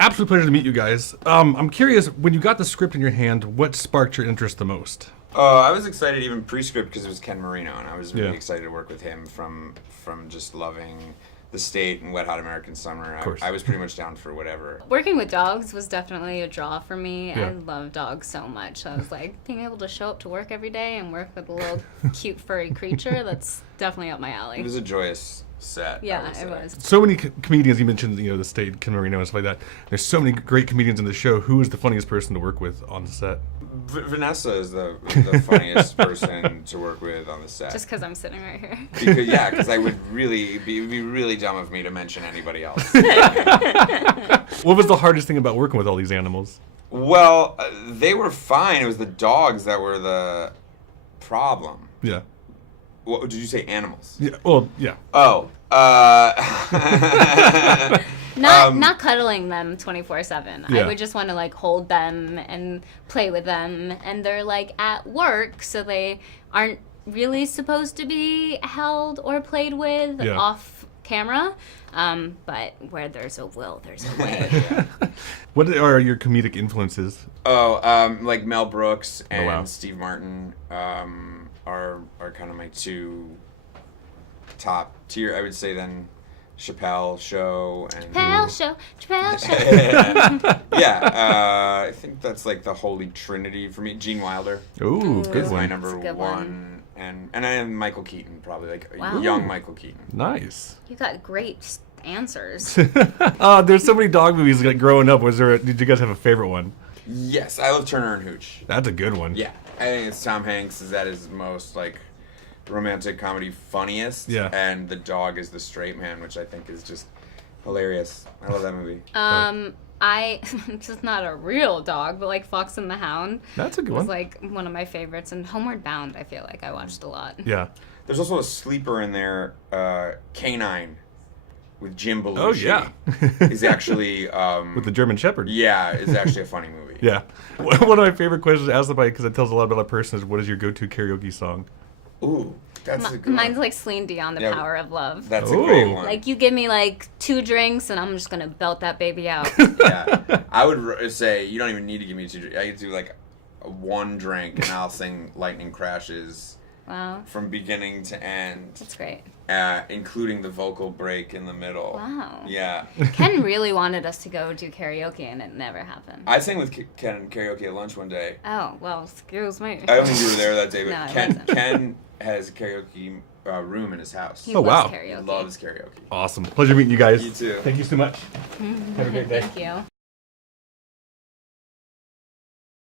Absolute pleasure to meet you guys. I'm curious, when you got the script in your hand, what sparked your interest the most? I was excited even pre-script because it was Ken Marino, and I was really Yeah. excited to work with him from just loving The State and Wet Hot American Summer. Of course. I was pretty much down for whatever. Working with dogs was definitely a draw for me. Yeah. I love dogs so much. I was like, being able to show up to work every day and work with a little cute furry creature, that's definitely up my It alley. was a joyous set. I Yeah, would it say. was. So many comedians, you mentioned, The State, Ken Marino and stuff like that. There's so many great comedians in the show. Who is the funniest person to work with on the set? Vanessa is the funniest person to work with on the set. Just because I'm sitting right here. Because I would really it would be really dumb of me to mention anybody else. What was the hardest thing about working with all these animals? Well, they were fine. It was the dogs that were the problem. Yeah. What did you say? Animals? Yeah. Well, yeah. Oh. Not cuddling them 24/7. Yeah. I would just want to like hold them and play with them, and they're like at work, so they aren't really supposed to be held or played with Yeah. off camera. But where there's a will, there's a way. What are your comedic influences? Like Mel Brooks and wow. Steve Martin are kind of my two top tier. I would say then Chappelle Show and Chappelle show. yeah. I think that's like the holy trinity for me. Gene Wilder Ooh, good is my one. number That's a good one. one. And I am Michael Keaton, probably like Wow. young Michael Keaton. Nice. You got great answers. There's so many dog movies like growing up. Did you guys have a favorite one? Yes, I love Turner and Hooch. That's a good one. Yeah, I think it's Tom Hanks is at his most like romantic comedy funniest. Yeah. And the dog is the straight man, which I think is just hilarious. I love that movie. It's just not a real dog, but like Fox and the Hound That's a good was one. like one of my favorites, and Homeward Bound I feel like I watched a lot. Yeah. There's also a sleeper in there, Canine, with Jim Belushi. Oh, yeah. Is actually With the German Shepherd. yeah, is actually a funny movie. Yeah. One of my favorite questions to ask somebody, because it tells a lot about a person, is what is your go-to karaoke song? Ooh, that's a good Mine's one. like Celine Dion, The Yeah. Power of Love. That's a Ooh. great one. Like, you give me like 2 drinks and I'm just gonna belt that baby out. Yeah, I would say you don't even need to give me 2 drinks. I could do like 1 drink and I'll sing Lightning Crashes Wow, from beginning to end, that's great. including the vocal break in the middle. Wow. Yeah. Ken really wanted us to go do karaoke and it never happened. I sang with Ken karaoke at lunch one day. Oh, well, excuse me. I don't think you were there that day, but No, I Ken wasn't. Ken has a karaoke room in his house. He Oh, wow. loves He karaoke. loves karaoke. Awesome. Pleasure meeting you guys. You too. Thank you so much. Have a great day. Thank you.